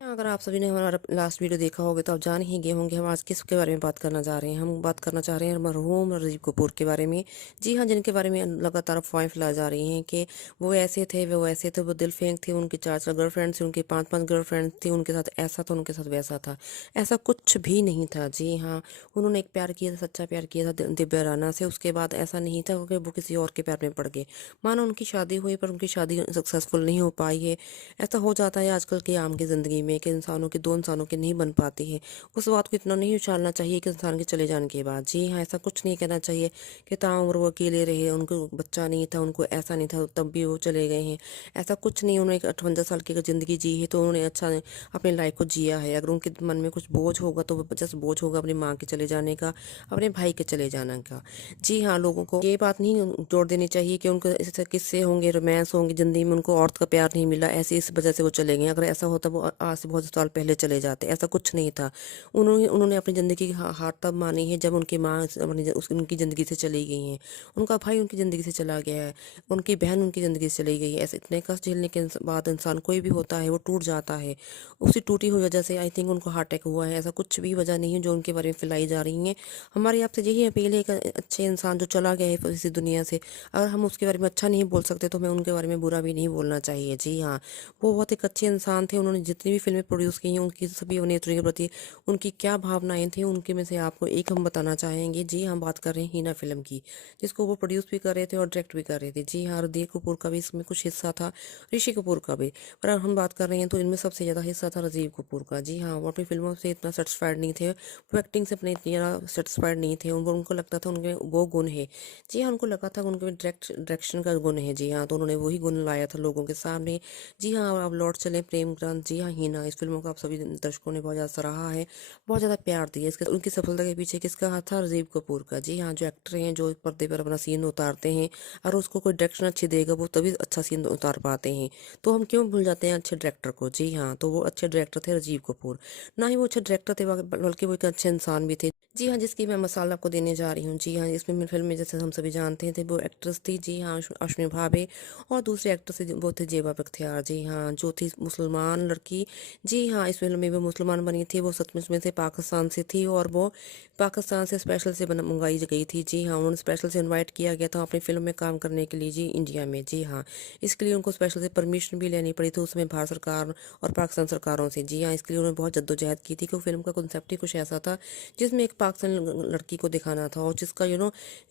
अगर आप सभी ने हमारा लास्ट वीडियो देखा होगा तो आप जान ही गए होंगे हम आज किसके बारे में बात करना चाह रहे हैं। हम बात करना चाह रहे हैं मरहूम राजीव कपूर के बारे में। जी हाँ, जिनके बारे में लगातार अफवाहें फैलाई जा रही हैं कि वो ऐसे थे, वो ऐसे थे, वो दिल फेंक थे, उनकी 4 4 गर्लफ्रेंड थी, उनकी 5 5 गर्लफ्रेंड थी, उनके साथ ऐसा था, उनके साथ वैसा था। ऐसा कुछ भी नहीं था। जी हाँ, उन्होंने एक प्यार किया था, सच्चा प्यार किया था दिव्या राणा से। उसके बाद ऐसा नहीं था कि वो किसी और के प्यार में पड़ गए। मानो उनकी शादी हुई पर उनकी शादी सक्सेसफुल नहीं हो पाई है। ऐसा हो जाता है आजकल की आम की ज़िंदगी में कि इंसानों की दो इंसानों की नहीं बन पाती है। उस बात को इतना नहीं उछालना चाहिए कि इंसान के चले जाने के बाद। जी हाँ, ऐसा कुछ नहीं कहना चाहिए कि ताउम्र वो अकेले रहे, उनको बच्चा नहीं था, उनको ऐसा नहीं था, तब भी वो चले गए हैं। ऐसा कुछ नहीं, उन्होंने एक 58 साल की ज़िंदगी जी है तो उन्होंने अच्छा अपनी लाइफ को जिया है। अगर उनके मन में कुछ बोझ होगा तो वो जस्ट बोझ होगा अपनी माँ के चले जाने का, अपने भाई के चले जाने का। जी हाँ, लोगों को ये बात नहीं जोड़ देनी चाहिए कि उनको ऐसे किस्से होंगे, रोमांस होंगे ज़िंदगी में, उनको औरत का प्यार नहीं मिला, ऐसे इस वजह से वो चले गए। अगर ऐसा होता वो आज से बहुत साल पहले चले जाते। ऐसा कुछ नहीं था। उन्होंने उन्होंने अपनी ज़िंदगी की हार तब मानी है जब उनकी माँ उनकी ज़िंदगी से चली गई हैं। उनका भाई उनकी ज़िंदगी से चला गया है, उनकी बहन उनकी ज़िंदगी से चली गई है। ऐसे इतने कष्ट झेलने के बाद इंसान कोई भी होता है वो टूट जाता है। उसी टूटी हुई वजह से आई थिंक उनको हार्ट अटैक हुआ है। ऐसा कुछ भी वजह नहीं है जो उनके बारे में फैलाई जा रही हैं। हमारी आपसे यही अपील है कि अच्छे इंसान जो चला गया है इसी दुनिया से, अगर हम उसके बारे में अच्छा नहीं बोल सकते तो हमें उनके बारे में बुरा भी नहीं बोलना चाहिए। जी हाँ, वो बहुत एक अच्छे इंसान थे। उन्होंने जितनी भी फिल्में प्रोड्यूस की हैं उनकी सभी अभिनेत्रियों के प्रति उनकी क्या भावनाएं थी, उनके में से आपको एक हम बताना चाहेंगे। जी हम बात कर रहे हैं हीना फिल्म की, जिसको वो प्रोड्यूस भी कर रहे थे और डायरेक्ट भी कर रहे थे। जी हाँ, रणबीर कपूर का भी इसमें कुछ हिस्सा था, ऋषि कपूर का भी। पर अब हम बात कर रहे हैं तो इनमें सबसे ज़्यादा हिस्सा था राजीव कपूर का। जी हाँ, वो अपनी फिल्मों से इतना सेटिस्फाइड नहीं थे, वो एक्टिंग से अपने इतनी ज़्यादा सेटिस्फाइड नहीं थे। उनको लगता था उनके वो गुण है। जी हाँ, उनको लगा था उनके डायरेक्शन का गुण है। जी हाँ, तो उन्होंने वही गुण लाया था लोगों के सामने। जी हाँ, और अब लौट चले प्रेम ग्रंथ। जी हाँ, हीना इस फिल्मों को आप सभी दर्शकों ने बहुत ज़्यादा सराहा है, बहुत ज़्यादा प्यार दिया। इसके उनकी सफलता के पीछे किसका हाथ था? राजीव कपूर का। जी हाँ, जो एक्टर हैं जो पर्दे पर अपना सीन उतारते हैं, और उसको कोई डायरेक्शन अच्छी देगा वो तभी अच्छा सीन उतार पाते हैं। तो हम क्यों भूल जाते हैं अच्छे डायरेक्टर को? जी हाँ, तो वो अच्छे डायरेक्टर थे राजीव कपूर। ना ही वो अच्छे डायरेक्टर थे बल्कि वो एक अच्छे इंसान भी थे। जी हाँ, जिसकी मैं मसाला आपको देने जा रही हूँ। जी हाँ, इसमें फिल्म में जैसे हम सभी जानते थे वो एक्ट्रेस थी। जी हाँ, अश्विनी भावे। और दूसरे एक्टर से वो थे जेबा बख्तियार। जी हाँ, जो थी मुसलमान लड़की। जी हाँ, इस फिल्म में वो मुसलमान बनी थी। वो सचमुच में से पाकिस्तान से थी और वो पाकिस्तान से स्पेशल से मंगाई गई थी। जी हाँ, उन्होंने स्पेशल से इनवाइट किया गया था अपनी फिल्म में काम करने के लिए। जी इंडिया में। जी हाँ, इसके लिए उनको स्पेशल से परमिशन भी लेनी पड़ी थी उसमें भारत सरकार और पाकिस्तान सरकारों से। जी हाँ, इसके लिए उन्होंने बहुत जद्दोजहद की थी कि फिल्म का कॉन्सेप्ट ही कुछ ऐसा था जिसमें एक पाकिस्तानी लड़की को दिखाना था, और जिसका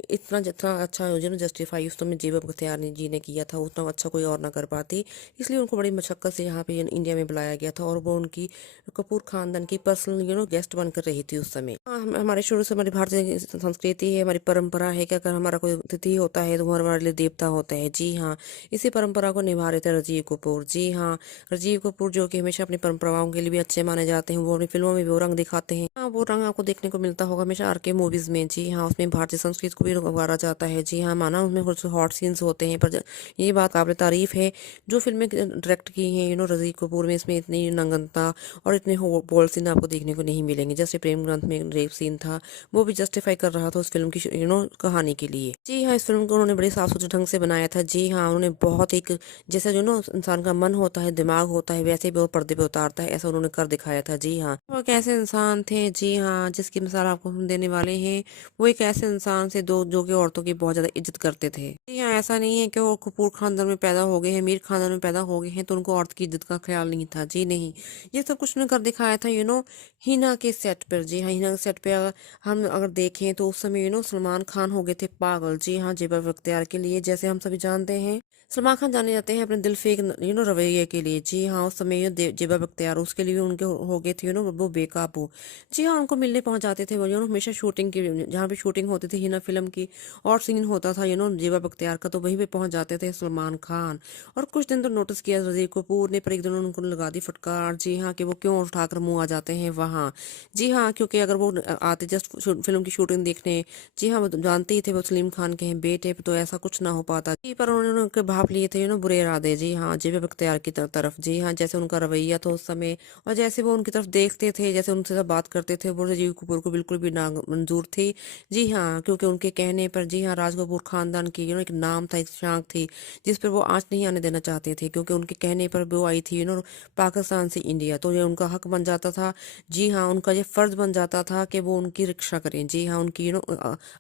इतना जितना अच्छा जस्टिफाई उस समय जेबा बख्तियार जी ने किया था उतना अच्छा कोई और ना कर पाती। इसलिए उनको बड़ी मशक्क़त से यहाँ पे इंडिया में बुलाया गया था, और वो उनकी कपूर खानदान की पर्सनल गेस्ट बनकर रही थी उस समय। हाँ, हमारे शुरू से हमारी भारतीय संस्कृति है, हमारी परंपरा है कि अगर हमारा कोई अतिथि होता है तो वो हमारे लिए देवता होता है। जी हाँ, इसी परंपरा को निभा रहे थे राजीव कपूर। जी हाँ, राजीव कपूर जो कि हमेशा अपनी परंपराओं के लिए भी अच्छे माने जाते हैं, वो अपनी फिल्मों में भी वो रंग दिखाते हैं। हाँ, वो रंग आपको देखने को मिलता होगा हमेशा आर के मूवीज में। जी हाँ, उसमें भारतीय संस्कृति को भी उभारा जाता है। जी हाँ, माना उसमें कुछ हॉट सीन्स होते हैं, पर ये बात काबिल तारीफ है जो फिल्में डायरेक्ट की हैं राजीव कपूर में, इसमें इतनी नंगनता और इतने बोल्ड सीन आपको देखने को नहीं मिलेंगे। जैसे प्रेम ग्रंथ में रेप सीन था, वो भी जस्टिफाई कर रहा था उस फिल्म की कहानी के लिए। जी हाँ, इस फिल्म को उन्होंने बड़े साफ सुथरे ढंग से बनाया था। जी हाँ, उन्होंने बहुत एक जैसे इंसान का मन होता है, दिमाग होता है, वैसे भी वो पर्दे पे उतारता है, ऐसा उन्होंने कर दिखाया था। जी हाँ, वो एक ऐसे इंसान थे। जी हाँ, जिसकी मिसाल आपको हम देने वाले हैं। वो एक ऐसे इंसान से दो जो कि औरतों की बहुत ज्यादा इज्जत करते थे। जी हाँ, ऐसा नहीं है कि वो कपूर खानदान में पैदा हो गए हैं, मीर खानदान में पैदा हो गए हैं तो उनको औरत की इज्जत का ख्याल नहीं था। जी नहीं, ये सब कुछ ने कर दिखाया था हीना के सेट पर। जी हाँ, हीना के सेट पे हम अगर देखें तो उस समय सलमान खान हो गए थे पागल। जी हाँ, जेबा बख्तियार के लिए। जैसे हम सभी जानते हैं सलमान खान जाने जाते हैं अपने दिल फेंक रवैये के लिए। जी हाँ, उस समय जेबा बख्तियार उसके लिए उनके हो गए थे वो बेकाबू। जी हाँ, उनको मिलने पहुंच जाते थे वो हमेशा शूटिंग की, जहाँ पे शूटिंग होती थी हीना फिल्म की और सीन होता था जेबा बख्तियार का, तो वहीं पे पहुंच जाते थे सलमान खान। और कुछ दिन तो नोटिस किया राजीव कपूर ने, पर एक दिन उनको लगा दी फटकार। जी हाँ, कि वो क्यों उठाकर मुंह आ जाते हैं वहाँ। जी हाँ, क्योंकि अगर वो आते जस्ट फिल्म की शूटिंग देखने, जी हाँ, वो जानते ही थे वो सलीम खान के हैं बेटे, तो ऐसा कुछ ना हो पाता। जी, पर उन्होंने उनके भाप लिए थे बुरे इरादे। जी हाँ, जेबा बख्तियार की तरफ। जी हाँ, जैसे उनका रवैया था उस समय, और जैसे वो उनकी तरफ देखते थे, जैसे उनसे सब बात करते थे, वो राजीव कपूर को बिल्कुल भी ना मंजूर थी। जी हाँ, क्योंकि उनके कहने पर, जी हाँ, राज कपूर खानदान की एक नाम था, एक शाख थी जिस पर वो आंच नहीं आने देना चाहते थे, क्योंकि उनके कहने पर वो आई थी पाकिस्तान पाकिस्तान से इंडिया, तो ये उनका हक बन जाता था। जी हाँ, उनका ये फ़र्ज़ बन जाता था कि वो उनकी रक्षा करें। जी हाँ, उनकी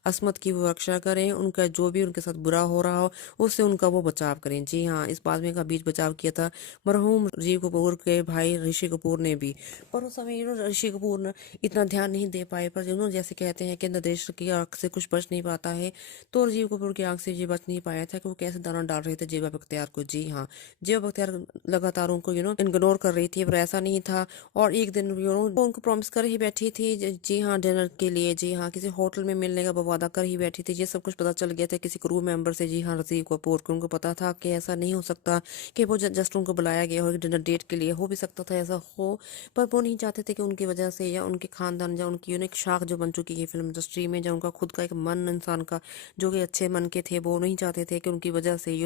असमत की वो रक्षा करें, उनका जो भी उनके साथ बुरा हो रहा हो उससे उनका वो बचाव करें। जी हाँ, इस बात में का बीच बचाव किया था मरहूम राजीव कपूर के भाई ऋषि कपूर ने भी। पर उस समय ऋषि कपूर ने इतना ध्यान नहीं दे पाए, पर जैसे कहते हैं कि निर्देशक की आंख से कुछ बच नहीं पाता है, तो राजीव कपूर की आंख से ये बच नहीं पाया था कि वो कैसे दाना डाल रहे थे जेबा बख्तियार को। जी हाँ, जेबा बख्तियार लगातार उनको इग्नोर कर रही थी, पर ऐसा नहीं था। और एक दिन वो उनको प्रॉमिस कर ही बैठी थी, जी हाँ, डिनर के लिए। जी हाँ, किसी होटल में मिलने का वादा कर ही बैठी थी। ये सब कुछ पता चल गया था किसी क्रू मेंबर से। जी हाँ, राजीव कपूर को उनको पता था कि ऐसा नहीं हो सकता कि वो जस्ट उनको बुलाया गया हो डिनर डेट के लिए। हो भी सकता था ऐसा हो, पर वो नहीं चाहते थे कि उनकी वजह से या उनके खानदान या उनकी एक शाख जो बन चुकी है फिल्म इंडस्ट्री में, या उनका खुद का एक मन इंसान का जो कि अच्छे मन के थे, वो नहीं चाहते थे कि उनकी वजह से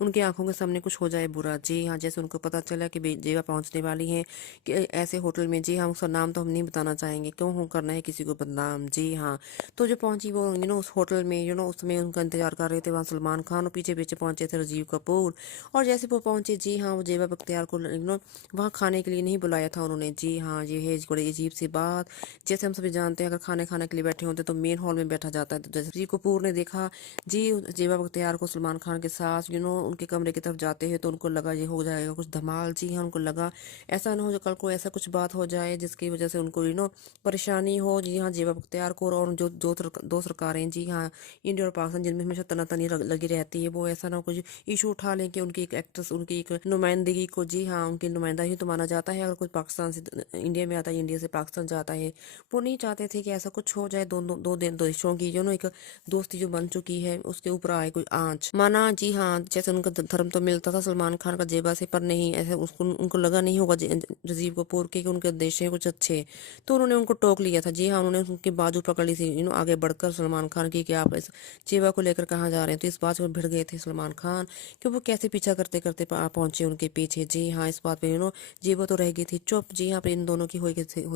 उनकी आंखों के सामने कुछ हो जाए बुरा। जी हाँ, जैसे उनको पता चला कि जेबा पहुंचने वाली है कि ऐसे होटल में। जी हाँ, उसका नाम तो हम नहीं बताना चाहेंगे, क्यों हो करना है किसी को बदनाम। जी हाँ, तो जो पहुंची वो उस होटल में उस समय उनका इंतजार कर रहे थे वहाँ सलमान खान, और पीछे पीछे पहुंचे थे राजीव कपूर। और जैसे वो पहुंचे, जी हाँ, वो जेबा बख्तियार को वहाँ खाने के लिए नहीं बुलाया था उन्होंने। जी हाँ, ये है बड़ी अजीब सी बात। जैसे हम सभी जानते हैं, अगर खाने खाने के लिए बैठे होते तो मेन हॉल में बैठा जाता है। तो जैसे राजीव कपूर ने देखा जी जेबा बख्तियार को सलमान खान के साथ उनके कमरे की तरफ जाते हैं, तो उनको लगा ये हो जाएगा कुछ धमाल। जी हाँ, उनको लगा ऐसा ना हो जो कल को ऐसा कुछ बात हो जाए जिसकी वजह से उनको परेशानी हो। जी हाँ, जेबा बख्तियार को और जो दो सरकारें, जी हाँ, इंडिया और पाकिस्तान, जिनमें हमेशा तनातनी लगी रहती है, वो ऐसा ना कुछ इशू उठा लें कि उनकी एक एक्ट्रेस, उनकी एक नुमाइंदगी को, जी हाँ, उनकी नुमाइंदा ही तो माना जाता है अगर कोई पाकिस्तान से इंडिया में आता है, इंडिया से पाकिस्तान जाता है। वो नहीं चाहते थे कि ऐसा कुछ हो जाए। दो दिन देशों की एक दोस्ती जो बन चुकी है उसके ऊपर आए कोई आंच माना। जी हाँ, जैसे उनका धर्म तो मिलता था सलमान खान का जेबा से, पर नहीं ऐसे उसको उनको लगा नहीं होगा राजीव कपूर के कि उनके उद्देश्य है कुछ अच्छे, तो उन्होंने उनको टोक लिया था। जी हाँ, उन्होंने उनकी बाजू पकड़ ली थी आगे बढ़कर सलमान खान की कि आप इस जेबा को लेकर कहाँ जा रहे हैं। तो इस बात पर भिड़ गए थे सलमान खान कि वो कैसे पीछा करते करते पहुंचे उनके पीछे। जी हाँ, इस बात पे जेबा तो रह गई थी चुप। जी हाँ, पर इन दोनों की हुई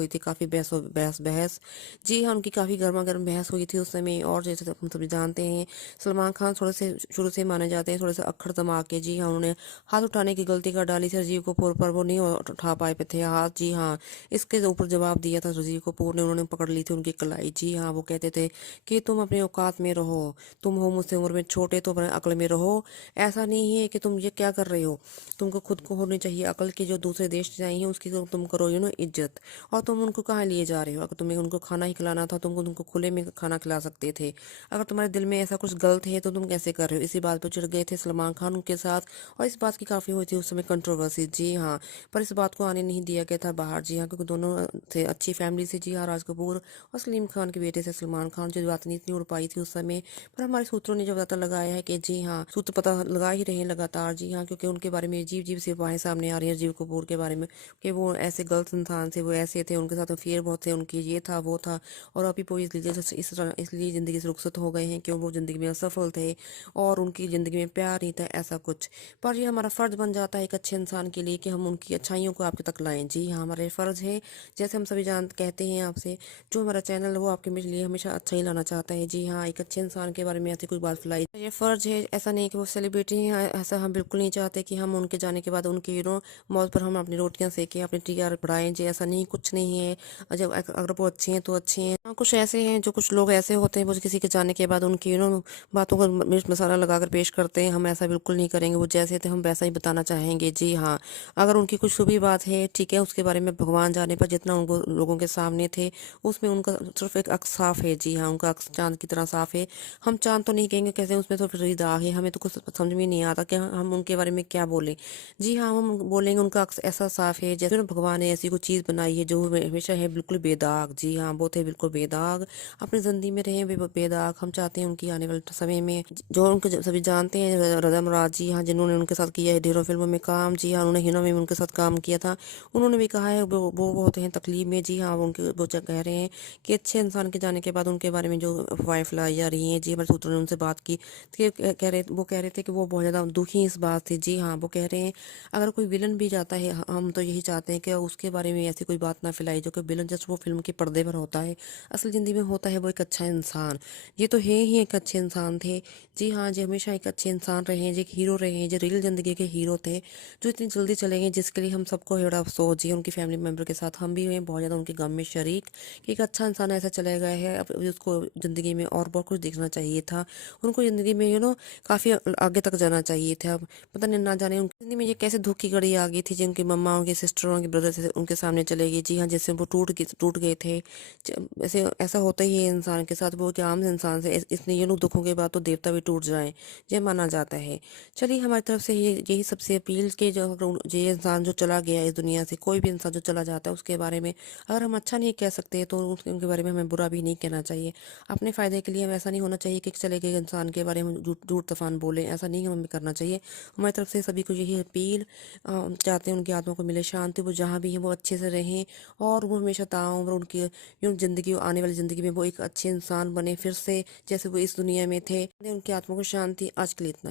थी काफ़ी बहस। जी हाँ, उनकी काफ़ी गर्मा गर्म बहस हुई थी उस समय। और जैसे हम सभी जानते हैं, सलमान खान थोड़े से शुरू से माने जाते हैं थोड़े से अक्खड़ दिमाग के। जी हाँ, उन्होंने हाथ उठाने की गलती कर डाली थी राजीव कपूर पर, वो नहीं उठा पाए पे थे हाथ। जी हाँ, इसके ऊपर जवाब दिया था राजीव कपूर ने, उन्होंने पकड़ ली थी उनकी कलाई। जी हाँ, वो कहते थे कि तुम अपने औकात में रहो, तुम हो मुझसे उम्र में छोटे तो अपने अक्ल में रहो। ऐसा नहीं है कि तुम ये क्या कर रहे हो, तुमको खुद को होनी चाहिए अकल की। जो दूसरे देश से आई हैं उसकी तुम करो इज्जत। और तुम उनको कहाँ लिए जा रहे हो? अगर तुम्हें उनको खाना ही खिलाना था तुमको खुले में खाना खिला सकते थे। अगर तुम्हारे दिल में ऐसा कुछ गलत है तो तुम कैसे कर रहे हो? इसी बात पर चिढ़ गए थे सलमान खान उनके साथ, और इस बात की काफ़ी हुई थी उस समय कंट्रोवर्सी। जी हाँ, पर इस बात को आने नहीं दिया गया था बाहर। जी हाँ, क्योंकि दोनों थे अच्छी फैमिली से। जी हाँ, राज कपूर और सलीम खान के बेटे से सलमान खान, जो बात नहीं इतनी उड़ पाई थी उस समय। पर हमारे सूत्रों ने जो पता लगाया है कि जी हाँ, सूत्र पता लगा ही रहे हैं लगातार। जी हाँ, क्योंकि उनके बारे में अजीब अजीब सी अफवाहें सामने आ रही हैं राजीव कपूर के बारे में कि वो ऐसे गलत इंसान थे, वो ऐसे थे, उनके साथ अफेयर बहुत थे उनकी, ये था वो था। और अभी वो इसलिए ज़िंदगी से रुखसत हो गए हैं कि वो ज़िंदगी में असफल थे और उनकी ज़िंदगी में प्यार नहीं था, ऐसा कुछ। पर ये हमारा फ़र्ज़ बन जाता है एक अच्छे इंसान के लिए कि हम उनकी अच्छाइयों को आपके तक लाएं। जी हाँ, हमारा फ़र्ज़ है। जैसे हम सभी कहते हैं आपसे, जो हमारा चैनल है वो आपके मेरे लिए हमेशा अच्छा ही लाना चाहता है। जी हाँ, एक अच्छे इंसान के बारे में ऐसी कोई बात फैलाई, ये फ़र्ज़ है। ऐसा नहीं कि वो सेलिब्रिटी हैं, ऐसा हम बिल्कुल नहीं चाहते कि हम उनके जाने के बाद उनके मौत पर हम अपनी रोटियां सेकें, अपनी टीआर बढ़ाएं। जी ऐसा नहीं, कुछ नहीं है। जब अगर वो अच्छे हैं तो अच्छे हैं। हाँ, कुछ ऐसे हैं, जो कुछ लोग ऐसे होते हैं वो किसी के जाने के बाद उनकी बातों को मिर्च मसाला लगाकर पेश करते हैं। हम ऐसा बिल्कुल नहीं करेंगे। वो जैसे थे हम वैसा ही बताना चाहेंगे। जी हाँ, अगर उनकी कुछ शुभी बात है, ठीक है, उसके बारे में भगवान जाने पर जितना उनको लोगों के सामने थे उसमें उनका सिर्फ एक अक्स साफ है। जी हाँ, उनका अक्स चांद की तरह साफ है। हम चांद तो नहीं कहेंगे, कैसे उसमें तो फिर दाग है। हमें तो कुछ समझ में नहीं आता कि हम उनके बारे में क्या बोलें। जी हाँ, हम बोलेंगे उनका अक्स ऐसा साफ है जैसे भगवान ने ऐसी कोई चीज़ बनाई है जो हमेशा है बिल्कुल बेदाग। जी हाँ, वो थे बिल्कुल बेदाग, अपनी जिंदगी में रहे बेदाग। हम चाहते हैं उनकी आने वाले समय में, जो उनके सभी जानते हैं, रज़ा मुराद, जी हाँ, जिन्होंने उनके साथ किया है ढेरों फिल्मों में काम। जी हाँ, उन्होंने हिना में उनके साथ काम किया था। उन्होंने भी कहा है वो बहुत हैं तकलीफ में। जी हाँ, वो कह रहे हैं कि अच्छे इंसान के जाने के बाद उनके बारे में जो अफवाहें फैलाई जा रही हैं। जी, हमारे सूत्रों ने उनसे बात की कि कह रहे थे कि वो बहुत ज़्यादा दुखी इस बात से। जी हाँ, वो कह रहे हैं अगर कोई विलन भी जाता है, हम तो यही चाहते हैं कि उसके बारे में ऐसी कोई बात ना फैलाई जो कि विलन जस्ट वो फिल्म के पर्दे पर होता है, असल ज़िंदगी में होता है वो एक अच्छा इंसान। ये तो है ही एक अच्छे इंसान थे। जी हाँ, जो हमेशा एक अच्छे इंसान रहे हैं, जो एक हीरो रहे हैं, जो रियल ज़िंदगी के हीरो थे, जो इतनी जल्दी चले गए, जिसके लिए हम सबको है बड़ा अफ़सोस जी, उनकी फैमिली मेंबर के साथ हम भी हुए बहुत ज़्यादा उनके गम में शरीक कि एक अच्छा इंसान ऐसा चला गया है। अब उसको ज़िंदगी में और बहुत कुछ देखना चाहिए था। उनको ज़िंदगी में काफ़ी आगे तक जाना चाहिए था। अब पता नहीं ना जाने उनकी ज़िंदगी में ये कैसे दुःख की घड़ी आ गई थी, जिनकी मम्मा, उनकी सिस्टर, उनके ब्रदर थे, उनके सामने चले गए। जी हाँ, जैसे वो टूट गए थे। ऐसे ऐसा होता ही है इंसान के साथ, वो एक आम इंसान से इसने दुखों के बाद तो देवता भी टूट जाए, ये माना जाता है। चलिए हमारी तरफ से यही सबसे अपील के जो ये इंसान जो चला गया इस दुनिया से, कोई भी इंसान जो चला जाता है उसके बारे में अगर हम अच्छा नहीं कह सकते तो उनके बारे में हमें बुरा भी नहीं कहना चाहिए। अपने फ़ायदे के लिए हम ऐसा नहीं होना चाहिए कि चले गए इंसान के बारे में झूठ झूठ तूफान बोलें, ऐसा नहीं हमें करना चाहिए। हमारी तरफ से सभी को यही अपील चाहते हैं उनकी आत्मा को मिले शांति, वो जहाँ भी हैं वो अच्छे से रहें और वो हमेशा ताउम्र उनकी ज़िंदगी, आने वाली ज़िंदगी में वो एक अच्छे इंसान बने फिर से, जैसे वो इस दुनिया में थे। उनकी आत्मा को शांति। आज के लिए इतना ही।